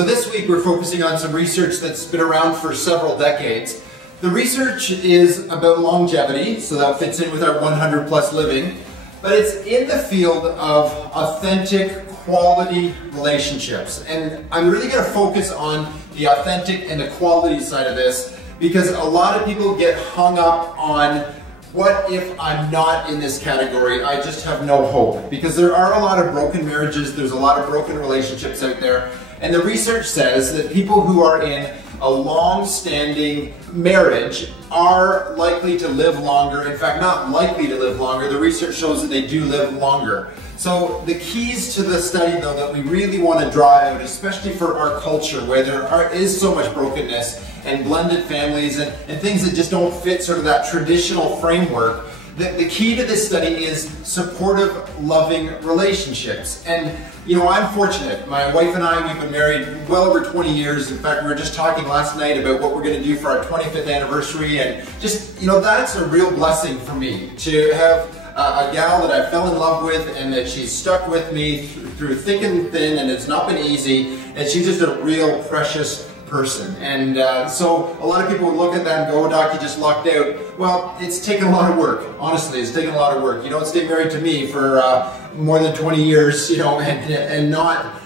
So this week we're focusing on some research that's been around for several decades. The research is about longevity, so that fits in with our 100 plus living, but it's in the field of authentic, quality relationships. And I'm really going to focus on the authentic and the quality side of this, because a lot of people get hung up on, what if I'm not in this category? I just have no hope. Because there are a lot of broken marriages, there's a lot of broken relationships out there, and the research says that people who are in a long-standing marriage are likely to live longer. In fact, not likely to live longer. The research shows that they do live longer. So the keys to the study, though, that we really want to draw out, especially for our culture where there is so much brokenness and blended families and things that just don't fit sort of that traditional framework, the key to this study is supportive, loving relationships. And you know, I'm fortunate. My wife and I, we've been married well over 20 years. In fact, we were just talking last night about what we're going to do for our 25th anniversary, and just, you know, that's a real blessing for me to have a gal that I fell in love with and that she's stuck with me through thick and thin, and it's not been easy, and she's just a real precious person. And so a lot of people would look at that and go, oh, Doc, you just lucked out. Well, it's taken a lot of work. Honestly, it's taken a lot of work. You don't stay married to me for more than 20 years, you know, and not,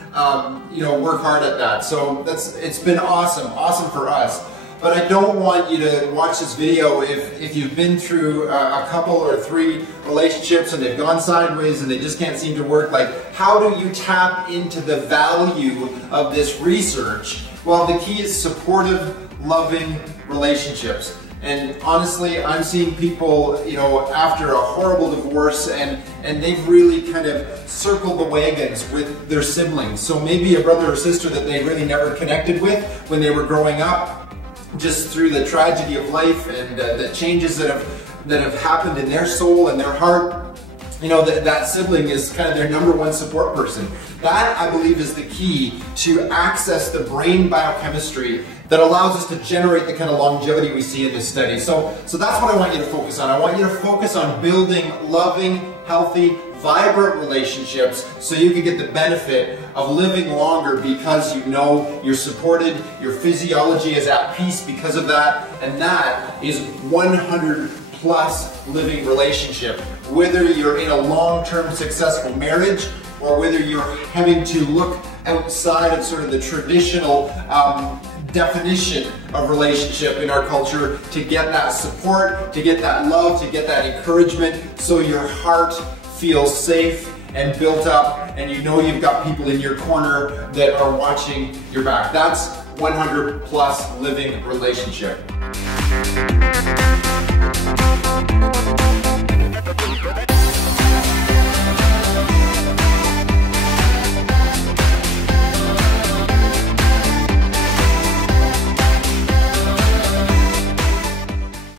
you know, work hard at that. So it's been awesome for us. But I don't want you to watch this video if you've been through a couple or 3 relationships and they've gone sideways and they just can't seem to work. Like, how do you tap into the value of this research? Well, the key is supportive, loving relationships. And honestly, I'm seeing people, you know, after a horrible divorce and they've really kind of circled the wagons with their siblings. So maybe a brother or sister that they really never connected with when they were growing up, just through the tragedy of life and the changes that have happened in their soul and their heart. You know, that sibling is kind of their #1 support person. That, I believe, is the key to access the brain biochemistry that allows us to generate the kind of longevity we see in this study. So that's what I want you to focus on. I want you to focus on building loving, healthy, vibrant relationships so you can get the benefit of living longer, because you know you're supported, your physiology is at peace because of that, and that is 100 plus living relationship. Whether you're in a long-term successful marriage or whether you're having to look outside of sort of the traditional definition of relationship in our culture to get that support, to get that love, to get that encouragement, so your heart feels safe and built up, and you know you've got people in your corner that are watching your back. That's 100 plus living relationship.